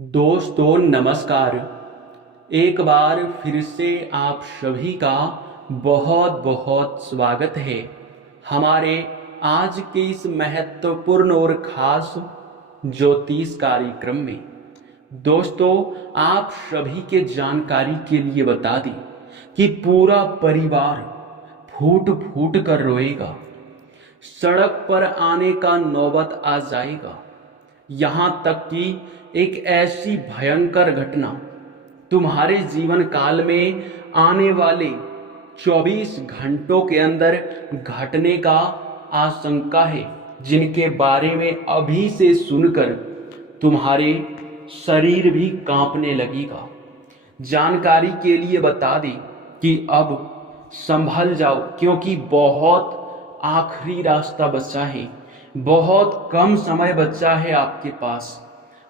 दोस्तों नमस्कार। एक बार फिर से आप सभी का बहुत बहुत स्वागत है हमारे आज के इस महत्वपूर्ण और खास ज्योतिष कार्यक्रम में। दोस्तों, आप सभी के जानकारी के लिए बता दें कि पूरा परिवार फूट फूट कर रोएगा। सड़क पर आने का नौबत आ जाएगा। यहाँ तक कि एक ऐसी भयंकर घटना तुम्हारे जीवन काल में आने वाले 24 घंटों के अंदर घटने का आशंका है, जिनके बारे में अभी से सुनकर तुम्हारे शरीर भी कांपने लगेगा। जानकारी के लिए बता दें कि अब संभल जाओ, क्योंकि बहुत आखिरी रास्ता बचा है, बहुत कम समय बचा है आपके पास।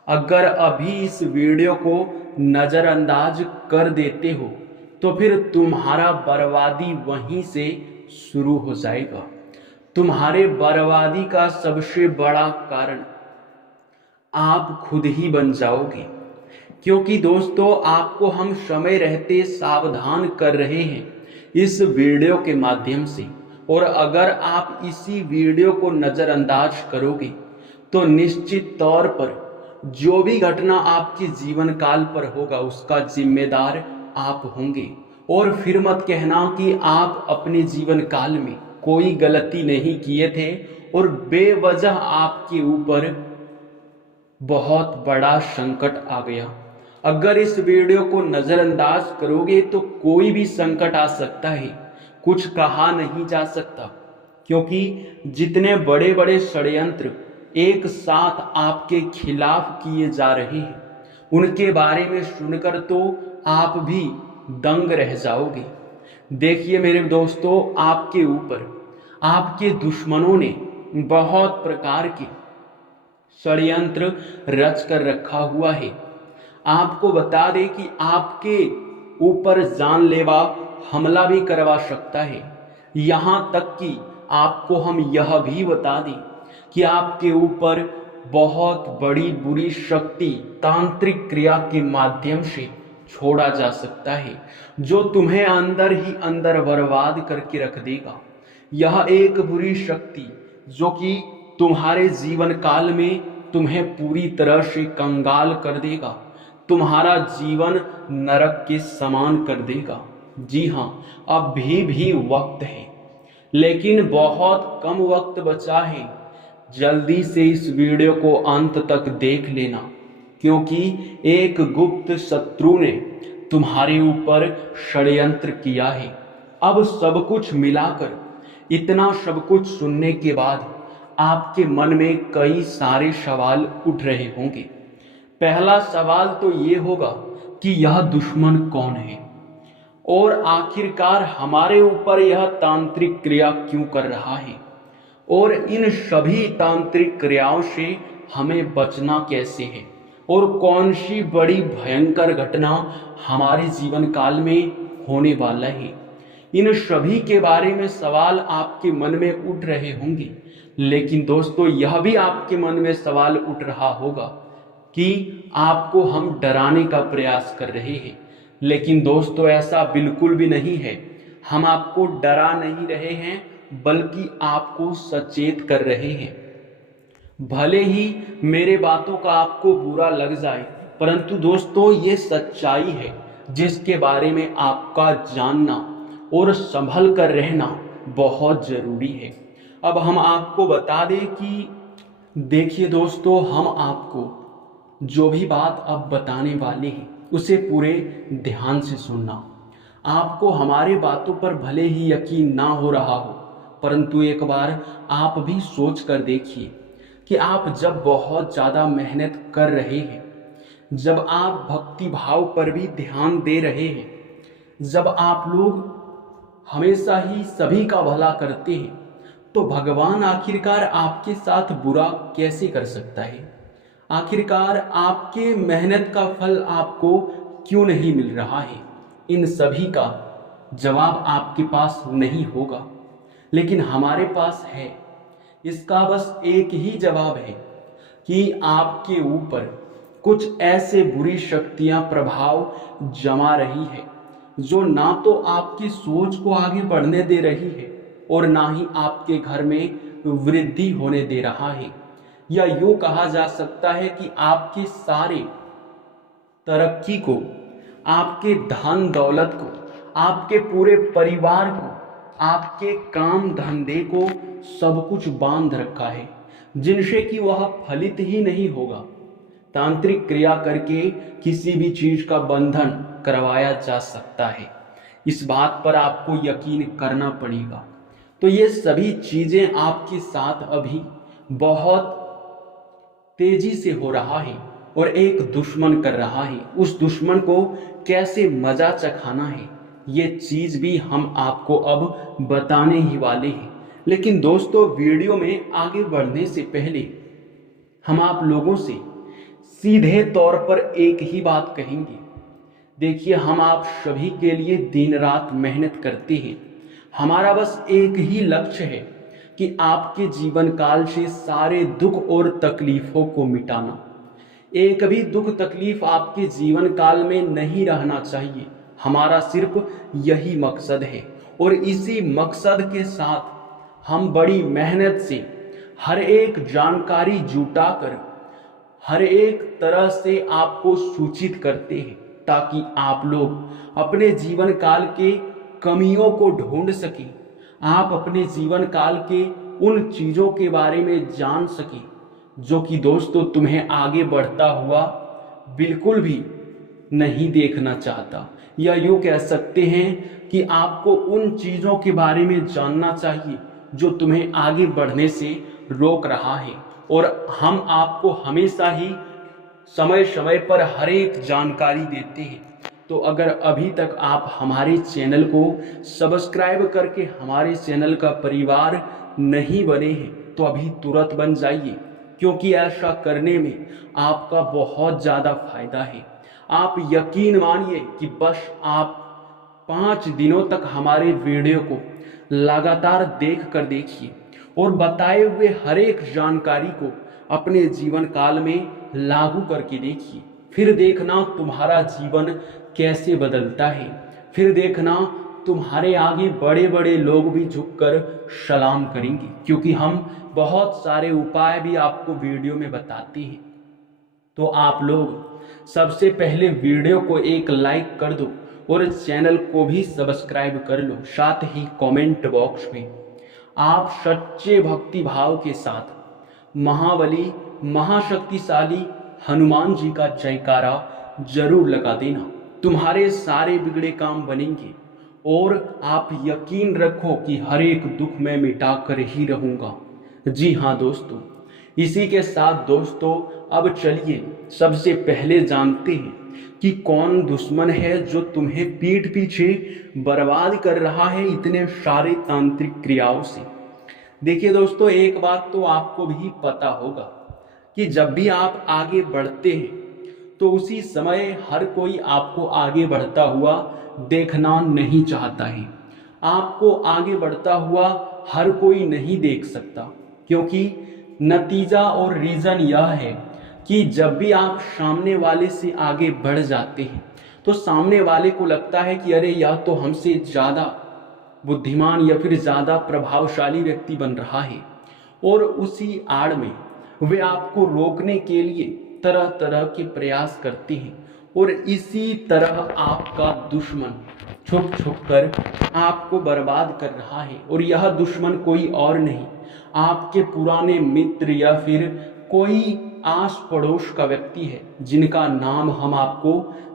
अगर अभी इस वीडियो को नज़रअंदाज कर देते हो तो फिर तुम्हारा बर्बादी वहीं से शुरू हो जाएगा। तुम्हारे बर्बादी का सबसे बड़ा कारण आप खुद ही बन जाओगे, क्योंकि दोस्तों आपको हम समय रहते सावधान कर रहे हैं इस वीडियो के माध्यम से। और अगर आप इसी वीडियो को नज़रअंदाज करोगे तो निश्चित तौर पर जो भी घटना आपके जीवन काल पर होगा उसका जिम्मेदार आप होंगे। और फिर मत कहना कि आप अपने जीवन काल में कोई गलती नहीं किए थे और बेवजह आपके ऊपर बहुत बड़ा संकट आ गया। अगर इस वीडियो को नज़रअंदाज करोगे तो कोई भी संकट आ सकता है, कुछ कहा नहीं जा सकता, क्योंकि जितने बड़े बड़े षड्यंत्र एक साथ आपके खिलाफ किए जा रहे हैं उनके बारे में सुनकर तो आप भी दंग रह जाओगे। देखिए मेरे दोस्तों, आपके ऊपर आपके दुश्मनों ने बहुत प्रकार के षड्यंत्र रच कर रखा हुआ है। आपको बता दें कि आपके ऊपर जानलेवा हमला भी करवा सकता है। यहाँ तक कि आपको हम यह भी बता दें कि आपके ऊपर बहुत बड़ी बुरी शक्ति तांत्रिक क्रिया के माध्यम से छोड़ा जा सकता है, जो तुम्हें अंदर ही अंदर बर्बाद करके रख देगा। यह एक बुरी शक्ति जो कि तुम्हारे जीवन काल में तुम्हें पूरी तरह से कंगाल कर देगा, तुम्हारा जीवन नरक के समान कर देगा। जी हाँ, अभी भी वक्त है, लेकिन बहुत कम वक्त बचा है। जल्दी से इस वीडियो को अंत तक देख लेना, क्योंकि एक गुप्त शत्रु ने तुम्हारे ऊपर षड्यंत्र किया है। अब सब कुछ मिलाकर, इतना सब कुछ सुनने के बाद आपके मन में कई सारे सवाल उठ रहे होंगे। पहला सवाल तो ये होगा कि यह दुश्मन कौन है और आखिरकार हमारे ऊपर यह तांत्रिक क्रिया क्यों कर रहा है, और इन सभी तांत्रिक क्रियाओं से हमें बचना कैसे है, और कौन सी बड़ी भयंकर घटना हमारे जीवन काल में होने वाला है। इन सभी के बारे में सवाल आपके मन में उठ रहे होंगे। लेकिन दोस्तों, यह भी आपके मन में सवाल उठ रहा होगा कि आपको हम डराने का प्रयास कर रहे हैं। लेकिन दोस्तों, ऐसा बिल्कुल भी नहीं है। हम आपको डरा नहीं रहे हैं, बल्कि आपको सचेत कर रहे हैं। भले ही मेरे बातों का आपको बुरा लग जाए, परंतु दोस्तों ये सच्चाई है जिसके बारे में आपका जानना और संभल कर रहना बहुत ज़रूरी है। अब हम आपको बता दें कि देखिए दोस्तों, हम आपको जो भी बात अब बताने वाले हैं उसे पूरे ध्यान से सुनना। आपको हमारे बातों पर भले ही यकीन ना हो रहा हो, परंतु एक बार आप भी सोच कर देखिए कि आप जब बहुत ज़्यादा मेहनत कर रहे हैं, जब आप भक्ति भाव पर भी ध्यान दे रहे हैं, जब आप लोग हमेशा ही सभी का भला करते हैं, तो भगवान आखिरकार आपके साथ बुरा कैसे कर सकता है? आखिरकार आपके मेहनत का फल आपको क्यों नहीं मिल रहा है? इन सभी का जवाब आपके पास नहीं होगा, लेकिन हमारे पास है। इसका बस एक ही जवाब है कि आपके ऊपर कुछ ऐसे बुरी शक्तियां प्रभाव जमा रही है जो ना तो आपकी सोच को आगे बढ़ने दे रही है और ना ही आपके घर में वृद्धि होने दे रहा है। या यूं कहा जा सकता है कि आपके सारे तरक्की को, आपके धन दौलत को, आपके पूरे परिवार को, आपके काम धंधे को सब कुछ बांध रखा है, जिनसे कि वह फलित ही नहीं होगा। तांत्रिक क्रिया करके किसी भी चीज का बंधन करवाया जा सकता है, इस बात पर आपको यकीन करना पड़ेगा। तो ये सभी चीजें आपके साथ अभी बहुत तेजी से हो रहा है और एक दुश्मन कर रहा है। उस दुश्मन को कैसे मजा चखाना है, ये चीज भी हम आपको अब बताने ही वाले हैं। लेकिन दोस्तों, वीडियो में आगे बढ़ने से पहले हम आप लोगों से सीधे तौर पर एक ही बात कहेंगे। देखिए, हम आप सभी के लिए दिन रात मेहनत करते हैं। हमारा बस एक ही लक्ष्य है कि आपके जीवन काल से सारे दुख और तकलीफों को मिटाना। एक भी दुख तकलीफ आपके जीवन काल में नहीं रहना चाहिए। हमारा सिर्फ यही मकसद है और इसी मकसद के साथ हम बड़ी मेहनत से हर एक जानकारी जुटाकर हर एक तरह से आपको सूचित करते हैं, ताकि आप लोग अपने जीवन काल के कमियों को ढूंढ सकें, आप अपने जीवन काल के उन चीज़ों के बारे में जान सकें जो कि दोस्तों तुम्हें आगे बढ़ता हुआ बिल्कुल भी नहीं देखना चाहता। या यूँ कह सकते हैं कि आपको उन चीज़ों के बारे में जानना चाहिए जो तुम्हें आगे बढ़ने से रोक रहा है। और हम आपको हमेशा ही समय समय पर हर एक जानकारी देते हैं। तो अगर अभी तक आप हमारे चैनल को सब्सक्राइब करके हमारे चैनल का परिवार नहीं बने हैं तो अभी तुरंत बन जाइए, क्योंकि ऐसा करने में आपका बहुत ज़्यादा फायदा है। आप यकीन मानिए कि बस आप 5 दिनों तक हमारे वीडियो को लगातार देख कर देखिए और बताए हुए हर एक जानकारी को अपने जीवन काल में लागू करके देखिए। फिर देखना तुम्हारा जीवन कैसे बदलता है। फिर देखना तुम्हारे आगे बड़े बड़े लोग भी झुककर सलाम करेंगे, क्योंकि हम बहुत सारे उपाय भी आपको वीडियो में बताते हैं। तो आप लोग सबसे पहले वीडियो को एक लाइक कर दो और चैनल को भी सब्सक्राइब कर लो। साथ ही कमेंट बॉक्स में आप सच्चे भक्ति भाव के साथ महाबली महाशक्तिशाली हनुमान जी का जयकारा जरूर लगा देना। तुम्हारे सारे बिगड़े काम बनेंगे और आप यकीन रखो कि हर एक दुख मैं मिटा कर ही रहूँगा। जी हाँ दोस्तों, इसी के साथ दोस्तों अब चलिए सबसे पहले जानते हैं कि कौन दुश्मन है जो तुम्हें पीठ पीछे बर्बाद कर रहा है इतने सारे तांत्रिक क्रियाओं से। देखिए दोस्तों, एक बात तो आपको भी पता होगा कि जब भी आप आगे बढ़ते हैं तो उसी समय हर कोई आपको आगे बढ़ता हुआ देखना नहीं चाहता है। आपको आगे बढ़ता हुआ हर कोई नहीं देख सकता, क्योंकि नतीजा और रीज़न यह है कि जब भी आप सामने वाले से आगे बढ़ जाते हैं तो सामने वाले को लगता है कि अरे यह तो हमसे ज़्यादा बुद्धिमान या फिर ज़्यादा प्रभावशाली व्यक्ति बन रहा है, और उसी आड़ में वे आपको रोकने के लिए तरह तरह के प्रयास करते हैं। और इसी तरह आपका दुश्मन छुप छुप कर आपको बर्बाद कर रहा है। और यह दुश्मन कोई और नहीं, आपके पुराने मित्र या फिर कोई आस पड़ोस का व्यक्ति है, जिनका नाम हम आपको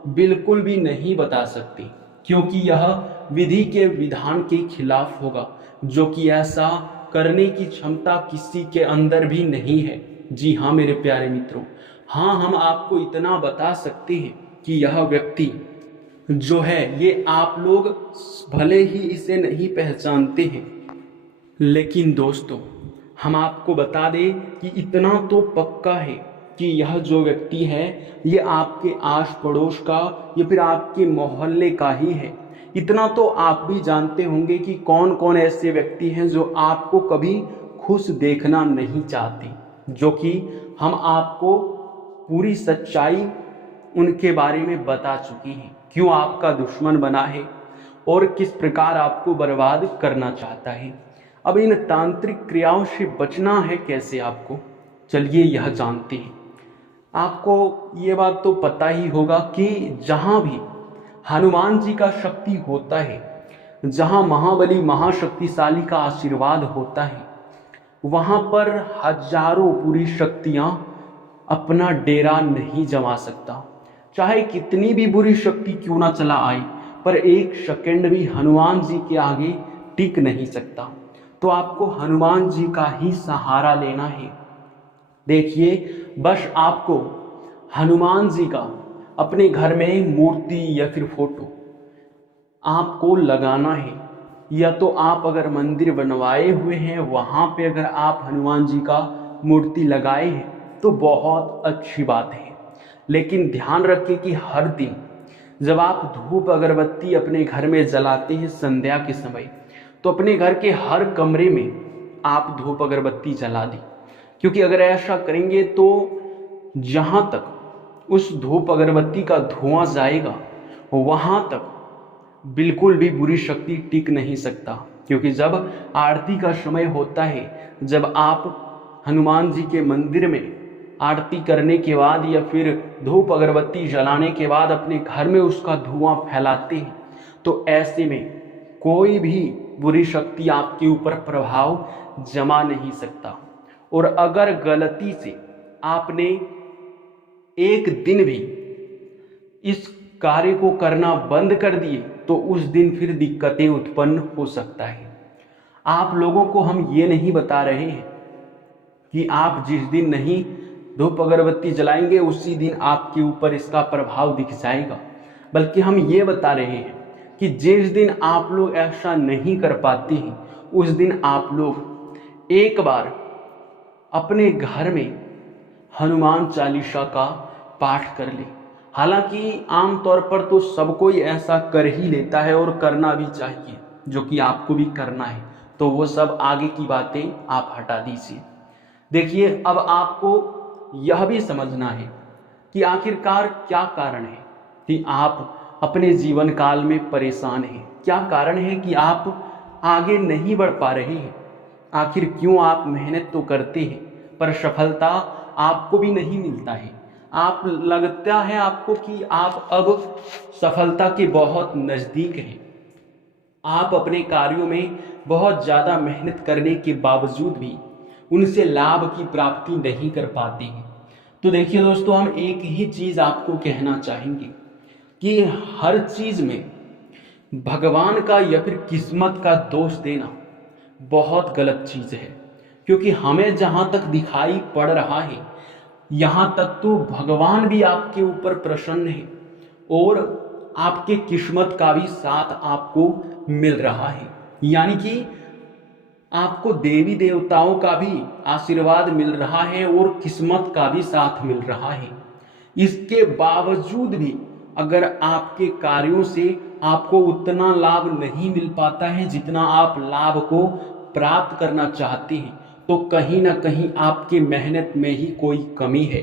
बिल्कुल भी नहीं बता सकते, क्योंकि यह विधि के विधान के खिलाफ होगा, जो कि ऐसा करने की क्षमता किसी के अंदर भी नहीं है। जी हाँ मेरे प्यारे मित्रों, हाँ हम आपको इतना बता सकते हैं कि यह व्यक्ति जो है ये आप लोग भले ही इसे नहीं पहचानते हैं, लेकिन दोस्तों हम आपको बता दें कि इतना तो पक्का है कि यह जो व्यक्ति है ये आपके आस पड़ोस का या फिर आपके मोहल्ले का ही है। इतना तो आप भी जानते होंगे कि कौन कौन ऐसे व्यक्ति हैं जो आपको कभी खुश देखना नहीं चाहते, जो कि हम आपको पूरी सच्चाई उनके बारे में बता चुकी हैं, क्यों आपका दुश्मन बना है और किस प्रकार आपको बर्बाद करना चाहता है। अब इन तांत्रिक क्रियाओं से बचना है कैसे आपको, चलिए यह जानते हैं। आपको ये बात तो पता ही होगा कि जहाँ भी हनुमान जी का शक्ति होता है, जहाँ महाबली महाशक्तिशाली का आशीर्वाद होता है, वहाँ पर हजारों पूरी शक्तियाँ अपना डेरा नहीं जमा सकता। चाहे कितनी भी बुरी शक्ति क्यों ना चला आए, पर एक सेकंड भी हनुमान जी के आगे टिक नहीं सकता। तो आपको हनुमान जी का ही सहारा लेना है। देखिए, बस आपको हनुमान जी का अपने घर में मूर्ति या फिर फोटो आपको लगाना है, या तो आप अगर मंदिर बनवाए हुए हैं वहाँ पे अगर आप हनुमान जी का मूर्ति लगाए हैं तो बहुत अच्छी बात है। लेकिन ध्यान रखें कि हर दिन जब आप धूप अगरबत्ती अपने घर में जलाते हैं संध्या के समय, तो अपने घर के हर कमरे में आप धूप अगरबत्ती जला दें, क्योंकि अगर ऐसा करेंगे तो जहाँ तक उस धूप अगरबत्ती का धुआं जाएगा वहाँ तक बिल्कुल भी बुरी शक्ति टिक नहीं सकता। क्योंकि जब आरती का समय होता है, जब आप हनुमान जी के मंदिर में आरती करने के बाद या फिर धूप अगरबत्ती जलाने के बाद अपने घर में उसका धुआं फैलाते हैं, तो ऐसे में कोई भी बुरी शक्ति आपके ऊपर प्रभाव जमा नहीं सकता। और अगर गलती से आपने एक दिन भी इस कार्य को करना बंद कर दिए तो उस दिन फिर दिक्कतें उत्पन्न हो सकता है। आप लोगों को हम ये नहीं बता रहे हैं कि आप जिस दिन नहीं धूप अगरबत्ती जलाएंगे उसी दिन आपके ऊपर इसका प्रभाव दिख जाएगा, बल्कि हम ये बता रहे हैं कि जिस दिन आप लोग ऐसा नहीं कर पाते हैं उस दिन आप लोग एक बार अपने घर में हनुमान चालीसा का पाठ कर लें। हालांकि आमतौर पर तो सब कोई ऐसा कर ही लेता है और करना भी चाहिए, जो कि आपको भी करना है, तो वो सब आगे की बातें आप हटा दीजिए। देखिए, अब आपको यह भी समझना है कि आखिरकार क्या कारण है कि आप अपने जीवन काल में परेशान हैं। क्या कारण है कि आप आगे नहीं बढ़ पा रहे हैं। आखिर क्यों आप मेहनत तो करते हैं पर सफलता आपको भी नहीं मिलता है। आप लगता है आपको कि आप अब सफलता के बहुत नज़दीक हैं। आप अपने कार्यों में बहुत ज़्यादा मेहनत करने के बावजूद भी उनसे लाभ की प्राप्ति नहीं कर पाते हैं। तो देखिए दोस्तों, हम एक ही चीज़ आपको कहना चाहेंगे कि हर चीज़ में भगवान का या फिर किस्मत का दोष देना बहुत गलत चीज़ है। क्योंकि हमें जहाँ तक दिखाई पड़ रहा है, यहाँ तक तो भगवान भी आपके ऊपर प्रसन्न है और आपके किस्मत का भी साथ आपको मिल रहा है। यानी कि आपको देवी देवताओं का भी आशीर्वाद मिल रहा है और किस्मत का भी साथ मिल रहा है। इसके बावजूद भी अगर आपके कार्यों से आपको उतना लाभ नहीं मिल पाता है जितना आप लाभ को प्राप्त करना चाहते हैं, तो कहीं ना कहीं आपकी मेहनत में ही कोई कमी है।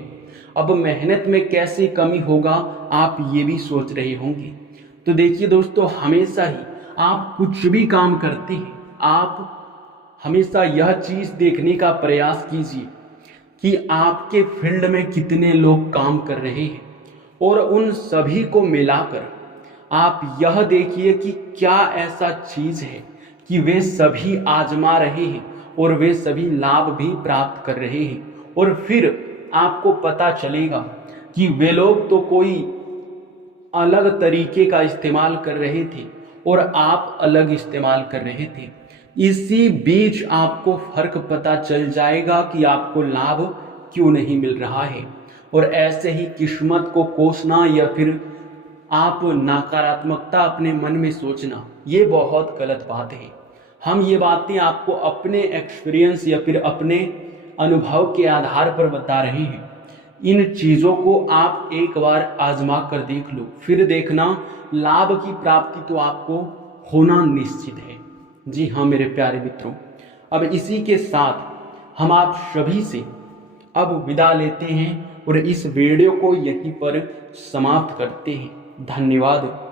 अब मेहनत में कैसे कमी होगा आप ये भी सोच रहे होंगे। तो देखिए दोस्तों, हमेशा ही आप कुछ भी काम करते हैं, आप हमेशा यह चीज़ देखने का प्रयास कीजिए कि आपके फील्ड में कितने लोग काम कर रहे हैं और उन सभी को मिलाकर आप यह देखिए कि क्या ऐसा चीज़ है कि वे सभी आजमा रहे हैं और वे सभी लाभ भी प्राप्त कर रहे हैं। और फिर आपको पता चलेगा कि वे लोग तो कोई अलग तरीके का इस्तेमाल कर रहे थे और आप अलग इस्तेमाल कर रहे थे। इसी बीच आपको फर्क पता चल जाएगा कि आपको लाभ क्यों नहीं मिल रहा है। और ऐसे ही किस्मत को कोसना या फिर आप नकारात्मकता अपने मन में सोचना, ये बहुत गलत बात है। हम ये बातें आपको अपने एक्सपीरियंस या फिर अपने अनुभव के आधार पर बता रहे हैं। इन चीज़ों को आप एक बार आजमा कर देख लो, फिर देखना लाभ की प्राप्ति तो आपको होना निश्चित है। जी हाँ मेरे प्यारे मित्रों, अब इसी के साथ हम आप सभी से अब विदा लेते हैं और इस वीडियो को यहीं पर समाप्त करते हैं। धन्यवाद।